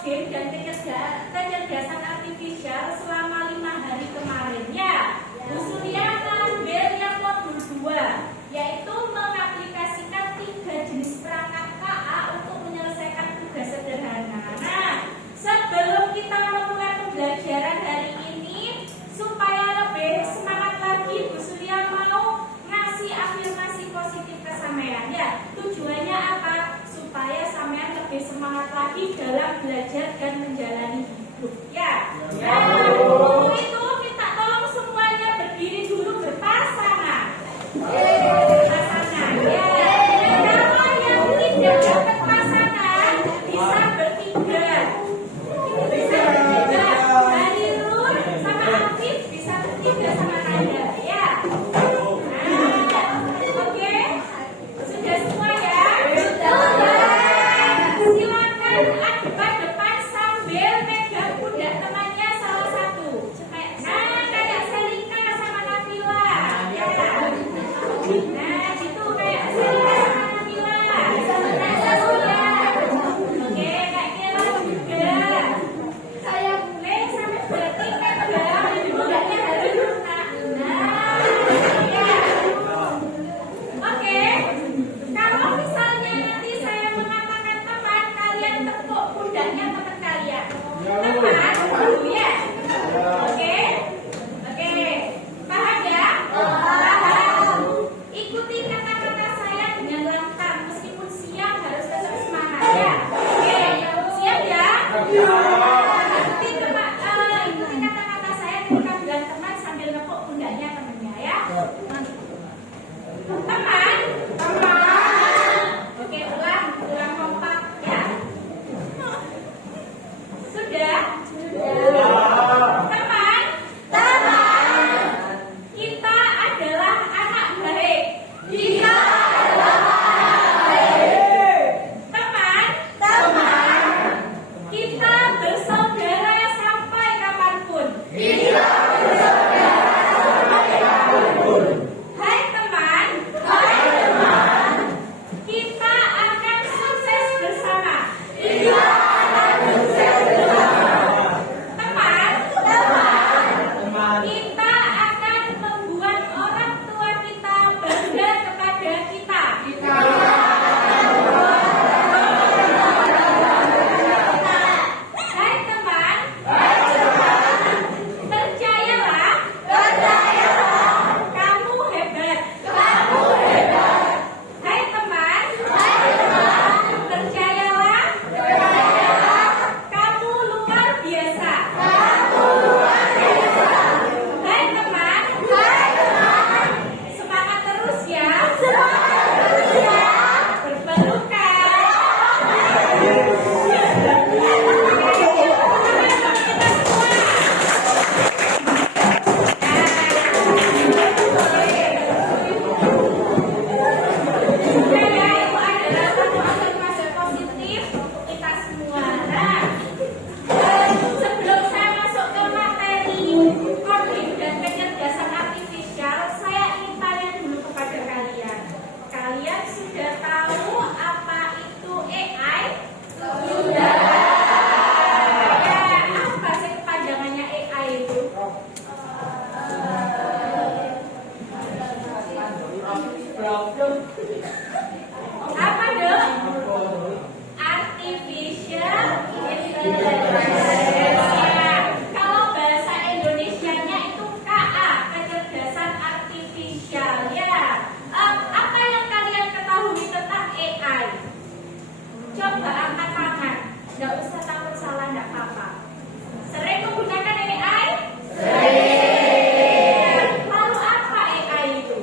game dan kecerdasan artifisial selama 5 hari kemarin ya. Bu Surya mengambil yang modul 2, yaitu mengaplikasikan 3 jenis perangkat KA untuk menyelesaikan tugas sederhana. Nah, sebelum kita memulai pembelajaran hari ini, supaya lebih semangat lagi, Bu Surya mau ngasih afirmasi positif ke sampean ya. Tujuannya apa? Supaya sampean lebih semangat lagi dalam belajar dan menjalani hidup ya. Untuk itu kita tolong semuanya berdiri dulu berpasangan. Pasangan ya. Kalau yang tidak dapat pasangan bisa bertiga. Bisa bertiga. Harirun sama Afif bisa bertiga sama Nanda ya. Oke. Sudah semua ya? Silakan adep depan sambil megang pundak temannya salah satu. Nah, kayak Selika sama Nabila. Ya. Nah, gitu kayak Selika sama Nabila. Oke, Kak Kira juga. Saya boleh sampai berarti pegang pundaknya harus lunak. Nah, ya. Oke. Kalau misalnya nanti saya mengatakan teman, kalian tepuk pundaknya teman kalian. Teman dulu ya. Oke. Oke. Paham ya? Paham. Ikuti kata-kata saya dengan lantang, meskipun siap harus tetap semangat ya. Oke. Siap ya? Ikuti kata-kata saya ketika bilang teman sambil nepuk pundaknya temannya ya. Teman. Oke, ulang kompak ya. Sudah? Teman. Kita adalah anak baik. Teman. Kita bersaudara sampai kapanpun. Hai teman. Kita akan sukses bersama. Teman. Kita akan membuat orang tua kita bangga kepada kita. Hai teman. Percayalah. Kamu hebat. Hai teman. Percayalah. Kamu luar biasa. Hai teman. Semangat terus ya. Berpelukan. Itu adalah satu afirmasi positif untuk kita semua. Nah, sebelum saya masuk ke materi coding dan kecerdasan artifisial, saya ingin tanya dulu kepada kalian. Kalian sudah tahu apa itu AI? Sudah. Ya, apa sih kepanjangannya AI itu? Apa dong? Artificial Intelligence. Kalau bahasa Indonesianya itu KA, kecerdasan artifisial ya. Apa yang kalian ketahui tentang AI? Coba angkat tangan. Nggak usah takut salah, nggak apa-apa. Sering menggunakan AI? Sering. Lalu apa AI itu?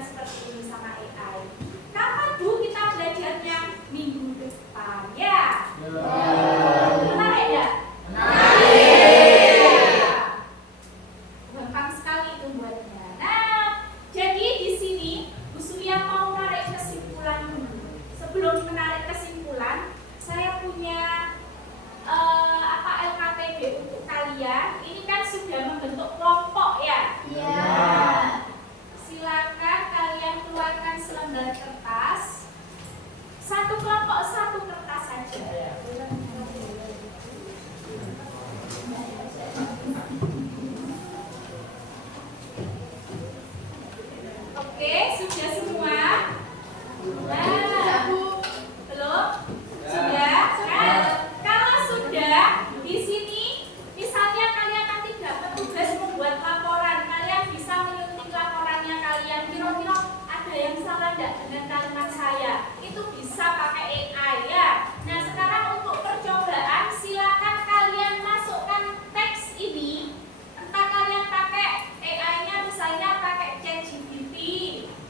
dengan seperti ini sama AI. Kapan Bu kita belajarnya? Minggu depan ya. Menarik ya? Gampang sekali itu buatnya. Nah, jadi di sini Bu Surya mau menarik kesimpulan dulu. Sebelum menarik kesimpulan, saya punya LKPD untuk kalian. Ini kan sudah membentuk kelompok ya. Silakan kalian keluarkan selembar kertas. Satu kelompok satu kertas saja. Oke, sudah semua? Nah, belum? Sudah? Nah, kalau sudah, di sini misalnya kalian nanti dapat tugas membuat laporan, kalian bisa menyuntik laporannya kalian. Kira-kira ada yang salah enggak dengan kalimat saya? Itu bisa pakai AI ya. Nah, sekarang untuk percobaan silakan kalian masukkan teks ini. Entah kalian pakai AI-nya misalnya pakai ChatGPT,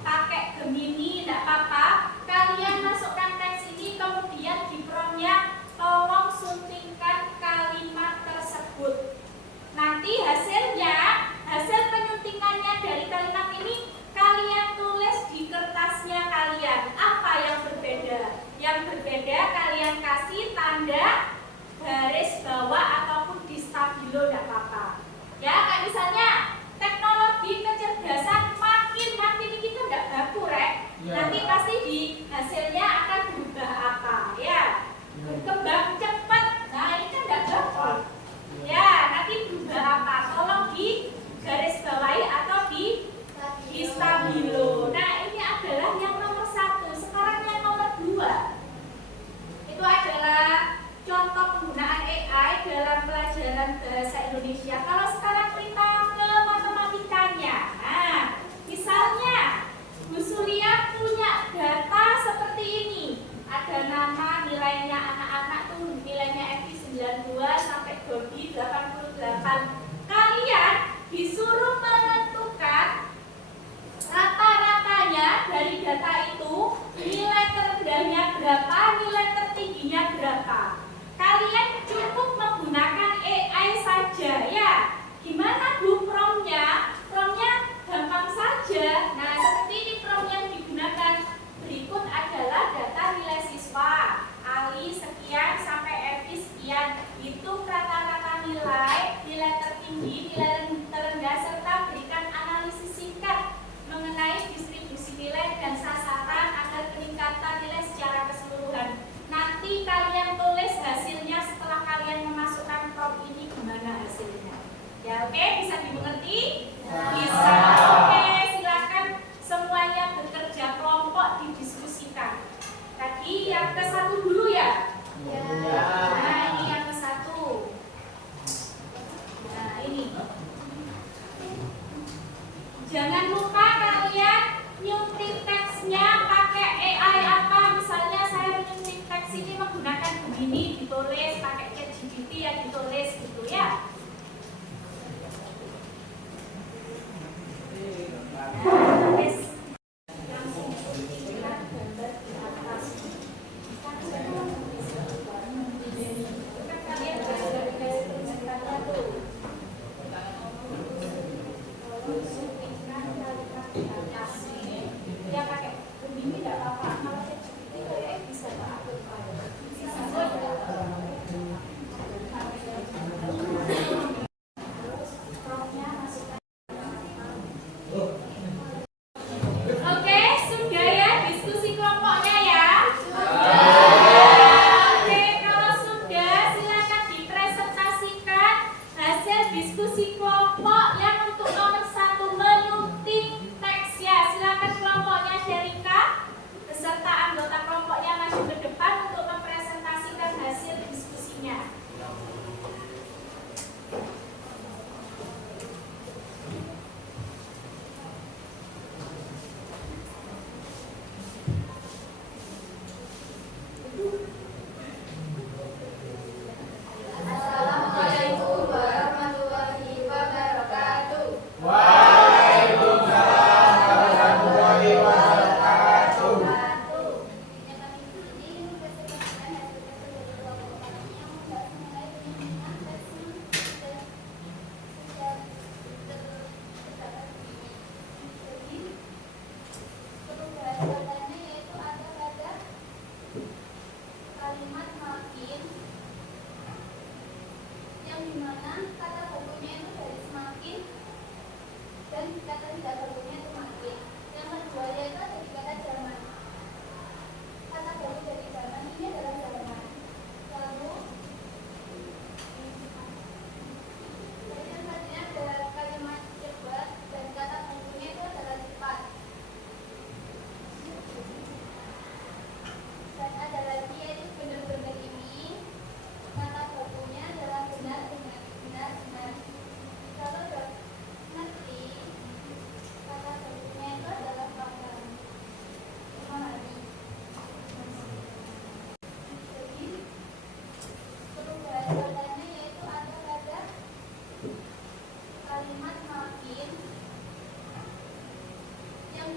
pakai Gemini, enggak apa-apa. Kalian masukkan teks ini, kemudian di prompt-nya tolong suntingkan kalimat tersebut. Nanti hasilnya, hasil penyuntingannya dari kalimat ini kalian tulis di kertasnya kalian. Apa yang berbeda? Yang berbeda kalian kasih tanda garis bawah ataupun di stabilo, enggak apa-apa. Ya, kayak misalnya teknologi kecerdasan makin ini kita enggak baku, Rek. Nanti pasti di hasilnya akan berubah apa, ya. Berkembang cepat. Nah, ini kan enggak baku. Ya, nanti berubah apa? Tolong di garis bawahi atau di stabilo. Nah, ini adalah yang nomor 1. Sekarang yang nomor 2. Itu adalah contoh penggunaan AI dalam pelajaran bahasa Indonesia. Kalau sekarang kita ke matematikanya. Nah, misalnya Bu Surya punya data seperti ini. Ada nama, nilainya anak-anak tuh nilainya FI 92 sampai Dodi 88. Kalian disuruh menentukan rata-ratanya dari data itu, nilai terendahnya berapa, nilai tertingginya berapa. Kalian cukup menggunakan AI saja ya. Gimana Bu prompt-nya? Prompt-nya gampang saja. Nah, seperti ini prompt yang digunakan. Berikut adalah data nilai siswa Ali sekian sampai FI sekian. Hitung rata-rata nilai, nilai tertinggi, nilai terendah, serta berikan analisis singkat mengenai distribusi nilai dan sasaran agar peningkatan nilai secara keseluruhan. Nanti kalian tulis hasilnya setelah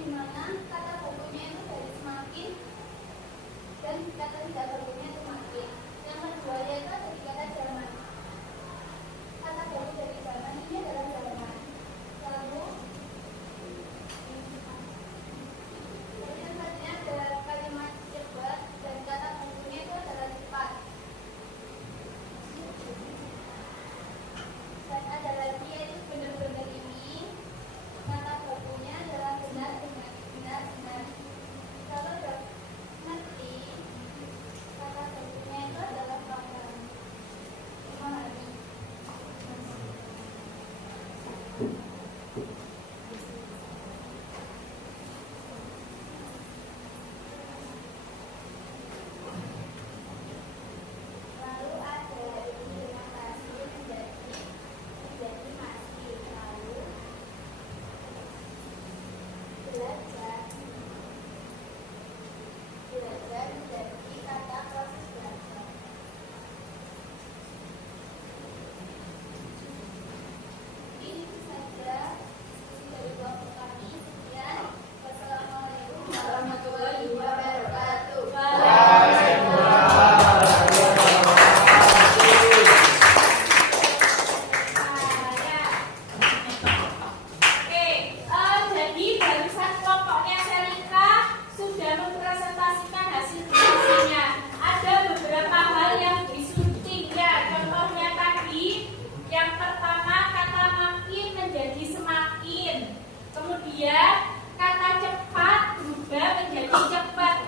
di mana kata bakunya itu dari semakin dan kata tidak bakunya itu makin. Yang kedua yaitu ada di kata zaman. Kata baku dari zaman ini adalah zaman. Lalu kemudian selanjutnya ada kalimat cepat dan kata bakunya itu adalah cepat. Dan ada lagi yaitu benar-benar ini. Kata bakunya adalah benar dengan benar. Kalau udah ngerti, kata bakunya itu adalah kapan. Memahami. Lalu ada terima kasih menjadi masih. Lalu belajar menjadi kata proses belajar. Ini saja diskusi dari kelompok kami. Sekian. Wassalamualaikum warahmatullahi wabarakatuh. Jadi barusan kelompoknya Selika sudah mempresentasikan hasil diskusinya. Ada beberapa hal yang disunting ya. Contohnya tadi, yang pertama kata makin menjadi semakin. Kemudian kata cepat berubah menjadi cepat.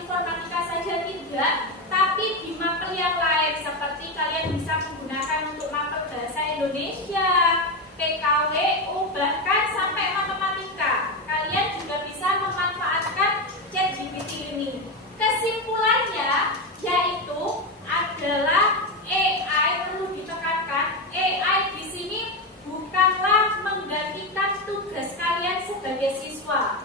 informatika saja tidak, tapi di mapel yang lain seperti kalian bisa menggunakan untuk mapel bahasa Indonesia, PKWU, bahkan sampai matematika. Kalian juga bisa memanfaatkan ChatGPT ini. Kesimpulannya yaitu adalah AI, perlu ditekankan, AI di sini bukanlah menggantikan tugas kalian sebagai siswa,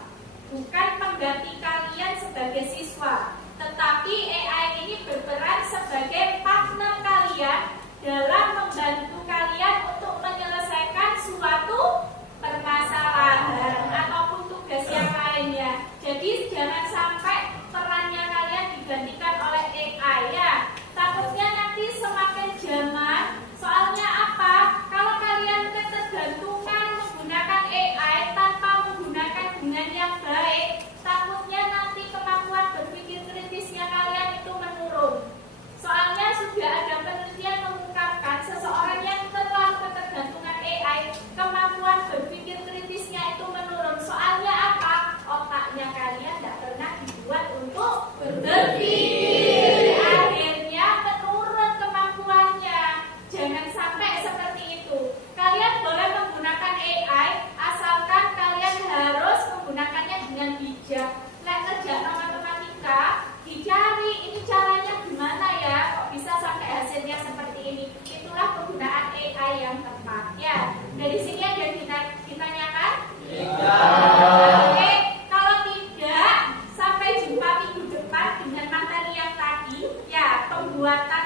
bukan pengganti kalian sebagai siswa, tetapi AI ini berperan sebagai partner kalian dalam membantu kalian untuk menyelesaikan suatu permasalahan ataupun tugas yang lainnya. Jadi jangan sampai perannya kalian digantikan oleh AI ya. Takutnya nanti semakin zaman, soalnya apa? Kalau kalian ketergantungan menggunakan AI tanpa menggunakan dengan yang baik, takutnya nanti kemampuan berpikir kritisnya kalian itu menurun. Soalnya sudah ada penelitian mengungkapkan seseorang yang terlalu ketergantungan AI, kemampuan berpikir kritisnya itu menurun. Soalnya apa? Otaknya kalian tidak pernah dibuat untuk berpikir. Akhirnya menurun kemampuannya. Jangan sampai seperti itu. Kalian boleh menggunakan AI asalkan kalian harus menggunakannya dengan bijak. Kerja matematika dicari ini caranya gimana ya, kok bisa sampai hasilnya seperti ini. Itulah penggunaan AI yang tepat ya. Dari sini ada yang ditanyakan? Oke, kalau tidak sampai jumpa minggu depan dengan materi yang tadi ya, pembuatan